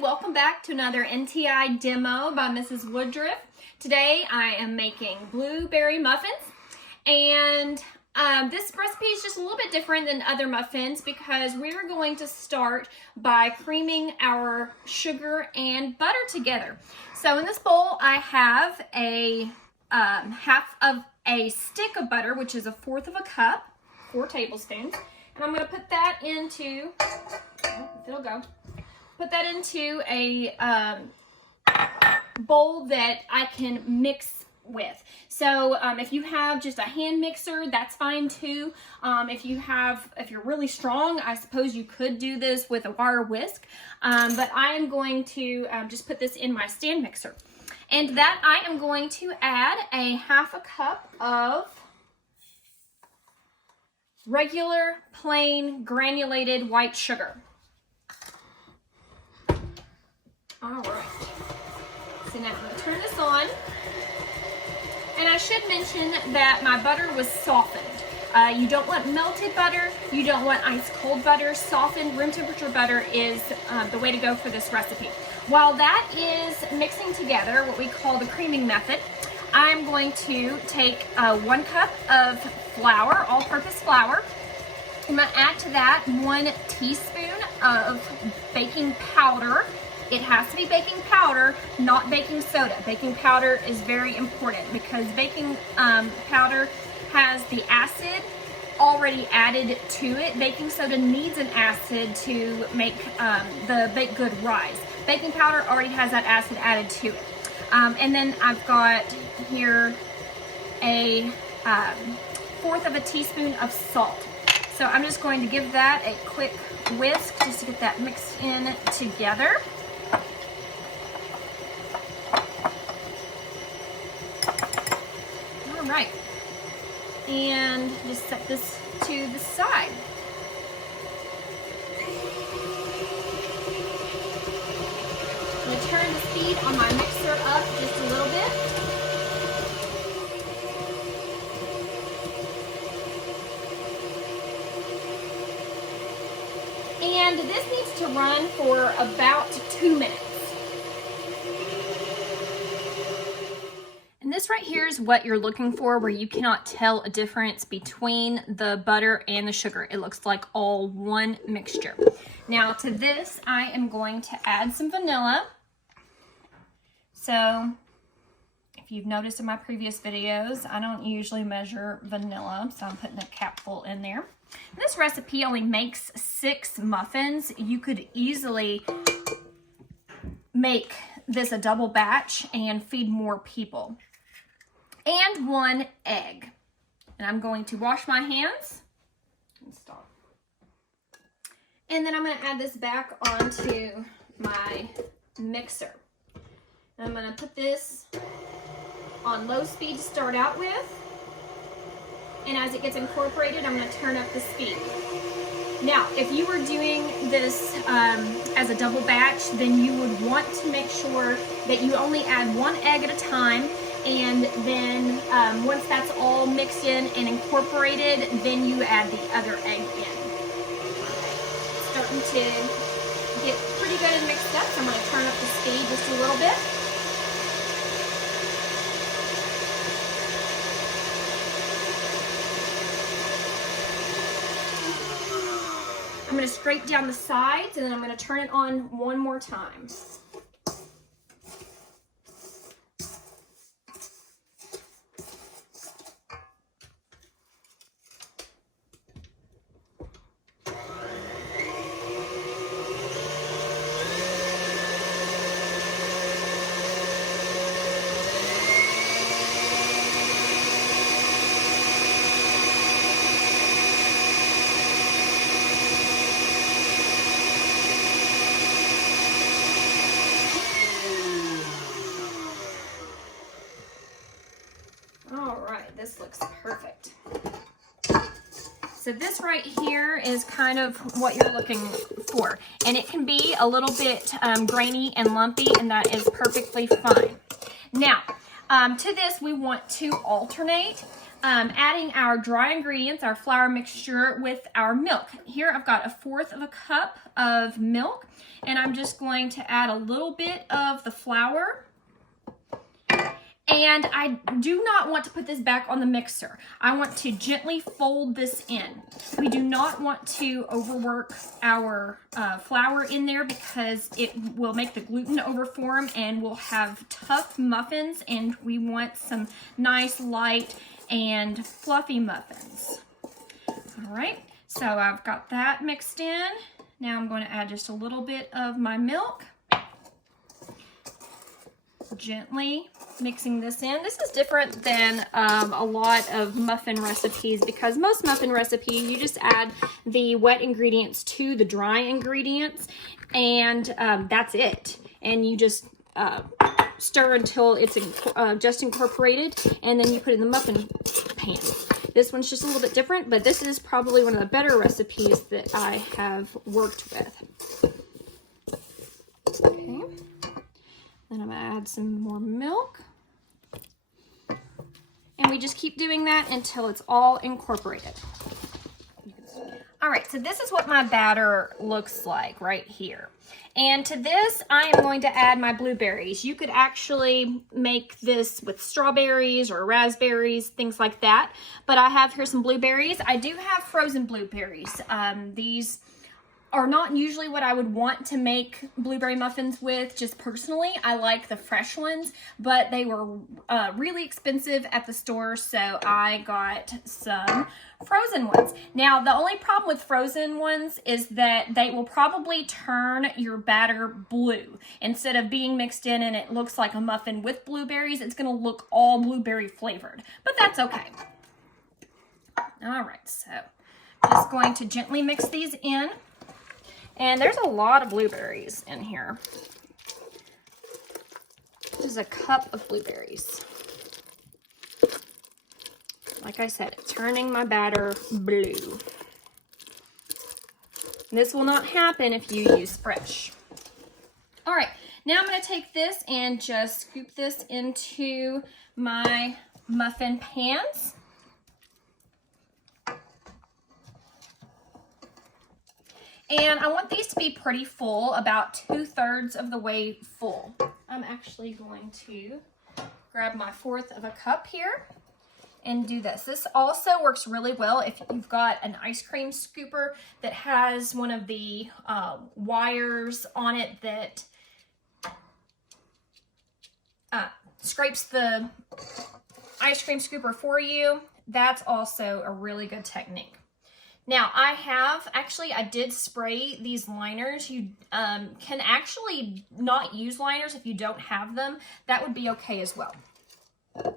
welcome back to another NTI demo by Mrs. Woodruff. Today I am making blueberry muffins, and this recipe is just a little bit different than other muffins because we're going to start by creaming our sugar and butter together. So in this bowl I have a half of a stick of butter, which is 1/4 of a cup, 4 tablespoons, and I'm going to put that into, it'll go. Put that into a bowl that I can mix with. So if you have just a hand mixer, that's fine too. If you're really strong, I suppose you could do this with a wire whisk. But I am going to just put this in my stand mixer. And that I am going to add a 1/2 cup of regular plain granulated white sugar. All right, so now I'm going to turn this on, and I should mention that my butter was softened. You don't want melted butter, you don't want ice cold butter. Softened room temperature butter is the way to go for this recipe. While that is mixing together, what we call the creaming method, I'm going to take 1 cup of flour, all-purpose flour. I'm going to add to that 1 teaspoon of baking powder. It has to be baking powder, not baking soda. Baking powder is very important because baking powder has the acid already added to it. Baking soda needs an acid to make the baked good rise. Baking powder already has that acid added to it. And then I've got here a 1/4 of a teaspoon of salt. So I'm just going to give that a quick whisk just to get that mixed in together. Right, and just set this to the side. I'm going to turn the speed on my mixer up just a little bit. And this needs to run for about 2 minutes. And this right here is what you're looking for, where you cannot tell a difference between the butter and the sugar. It looks like all one mixture. Now to this, I am going to add some vanilla. So if you've noticed in my previous videos, I don't usually measure vanilla, so I'm putting a capful in there. And this recipe only makes 6 muffins. You could easily make this a double batch and feed more people. And 1 egg. And I'm going to wash my hands and stop. And then I'm going to add this back onto my mixer. And I'm going to put this on low speed to start out with. And as it gets incorporated, I'm going to turn up the speed. Now, if you were doing this as a double batch, then you would want to make sure that you only add 1 egg at a time. And then once that's all mixed in and incorporated, then you add the other egg in. It's starting to get pretty good and mixed up, so I'm going to turn up the speed just a little bit. I'm going to scrape down the sides, and then I'm going to turn it on 1 more time. This looks perfect. So this right here is kind of what you're looking for. And it can be a little bit grainy and lumpy, and that is perfectly fine. Now, to this we want to alternate adding our dry ingredients, our flour mixture with our milk. Here I've got 1/4 cup of milk, and I'm just going to add a little bit of the flour. And I do not want to put this back on the mixer. I want to gently fold this in. We do not want to overwork our flour in there because it will make the gluten overform and we'll have tough muffins, and we want some nice, light, and fluffy muffins. All right, so I've got that mixed in. Now I'm going to add just a little bit of my milk. Gently mixing this in. This is different than a lot of muffin recipes, because most muffin recipes you just add the wet ingredients to the dry ingredients, and that's it. And you just stir until it's just incorporated, and then you put it in the muffin pan. This one's just a little bit different, but this is probably one of the better recipes that I have worked with. Okay. Then I'm gonna add some more milk. And we just keep doing that until it's all incorporated. All right, so this is what my batter looks like right here. And to this, I am going to add my blueberries. You could actually make this with strawberries or raspberries, things like that. But I have here some blueberries. I do have frozen blueberries. These are not usually what I would want to make blueberry muffins with, just personally. I like the fresh ones, but they were really expensive at the store, so I got some frozen ones. Now, the only problem with frozen ones is that they will probably turn your batter blue. Instead of being mixed in and it looks like a muffin with blueberries, it's gonna look all blueberry flavored, but that's okay. All right, so just going to gently mix these in. And there's a lot of blueberries in here. This is a cup of blueberries. Like I said, it's turning my batter blue. This will not happen if you use fresh. All right, now I'm gonna take this and just scoop this into my muffin pans. And I want these to be pretty full, about 2/3 of the way full. I'm actually going to grab my 1/4 cup here and do this. This also works really well if you've got an ice cream scooper that has one of the wires on it that scrapes the ice cream scooper for you. That's also a really good technique. Now, I did spray these liners. You can actually not use liners if you don't have them. That would be okay as well. All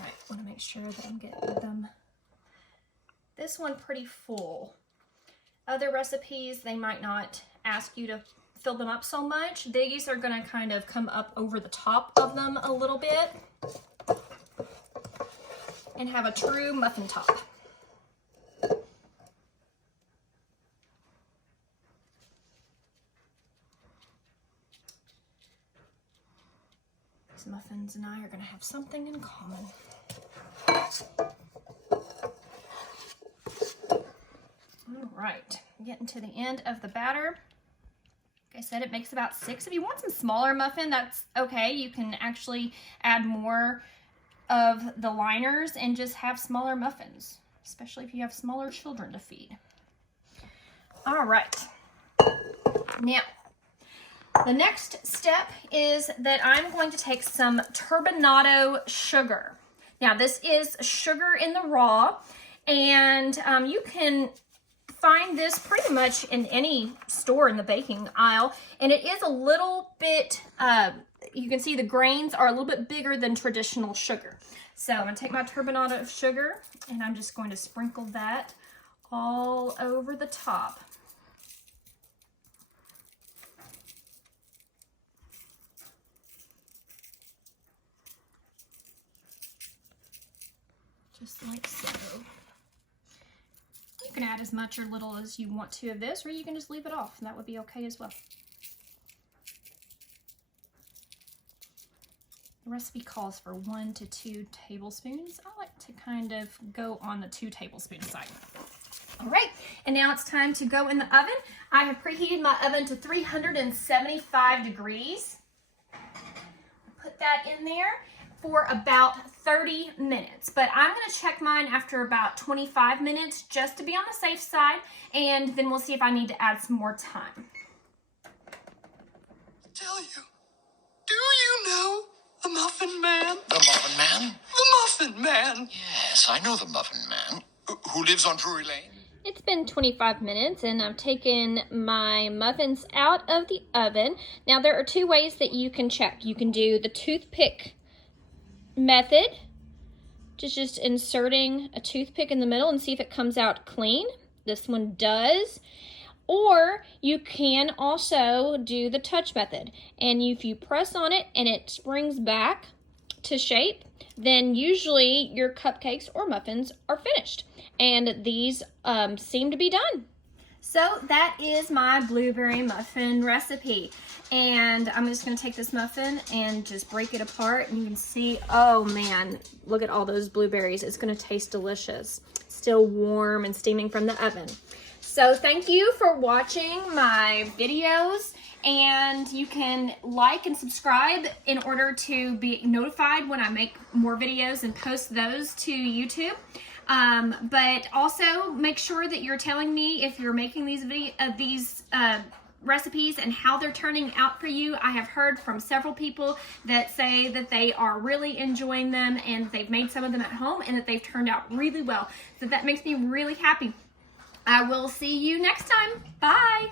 right, I want to make sure that I'm getting them, this one pretty full. Other recipes, they might not ask you to fill them up so much. These are gonna kind of come up over the top of them a little bit and have a true muffin top. These muffins and I are gonna have something in common. All right, getting to the end of the batter. Like I said, it makes about 6. If you want some smaller muffin, that's okay. You can actually add more of the liners and just have smaller muffins, especially if you have smaller children to feed. All right. Now, the next step is that I'm going to take some turbinado sugar. Now, this is sugar in the raw, and you can find this pretty much in any store in the baking aisle, and it is a little bit, you can see the grains are a little bit bigger than traditional sugar. So I'm gonna take my turbinado sugar and I'm just going to sprinkle that all over the top. just like so. You can add as much or little as you want to of this, or you can just leave it off, and that would be okay as well. The recipe calls for 1 to 2 tablespoons. I like to kind of go on the 2 tablespoon side. All right, and now it's time to go in the oven. I have preheated my oven to 375 degrees. Put that in there for about 30 minutes, but I'm gonna check mine after about 25 minutes just to be on the safe side, and then we'll see if I need to add some more time. Tell you, do you know the Muffin Man? The Muffin Man? The Muffin Man! Yes, I know the Muffin Man. Who lives on Drury Lane? It's been 25 minutes and I've taken my muffins out of the oven. Now there are 2 ways that you can check. You can do the toothpick method, just inserting a toothpick in the middle and see if it comes out clean. This one does. Or you can also do the touch method. And if you press on it and it springs back to shape, then usually your cupcakes or muffins are finished. And these seem to be done. So that is my blueberry muffin recipe. And I'm just gonna take this muffin and just break it apart, and you can see, oh man, look at all those blueberries. It's gonna taste delicious. Still warm and steaming from the oven. So thank you for watching my videos, and you can like and subscribe in order to be notified when I make more videos and post those to YouTube. But also make sure that you're telling me if you're making these recipes and how they're turning out for you. I have heard from several people that say that they are really enjoying them and they've made some of them at home and that they've turned out really well. So that makes me really happy. I will see you next time. Bye.